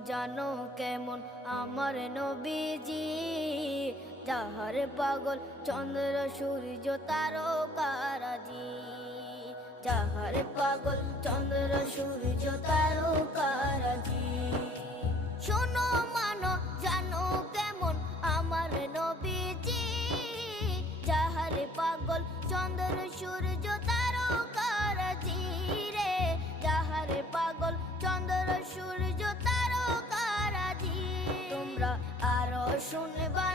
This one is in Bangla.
জানো কেমন আমার নবীজি, যাহার পাগল চন্দ্র সূর্য তারকারাজি, যাহার পাগল চন্দ্র সূর্য তারকারাজি। শোনো মানো জানো কেমন আমার নবীজি, যাহার পাগল চন্দ্র সূর্য তারকারাজি রে, যাহার পাগল চন্দ্র সূর্য তারকারাজি। তোমরা আরো শুনবা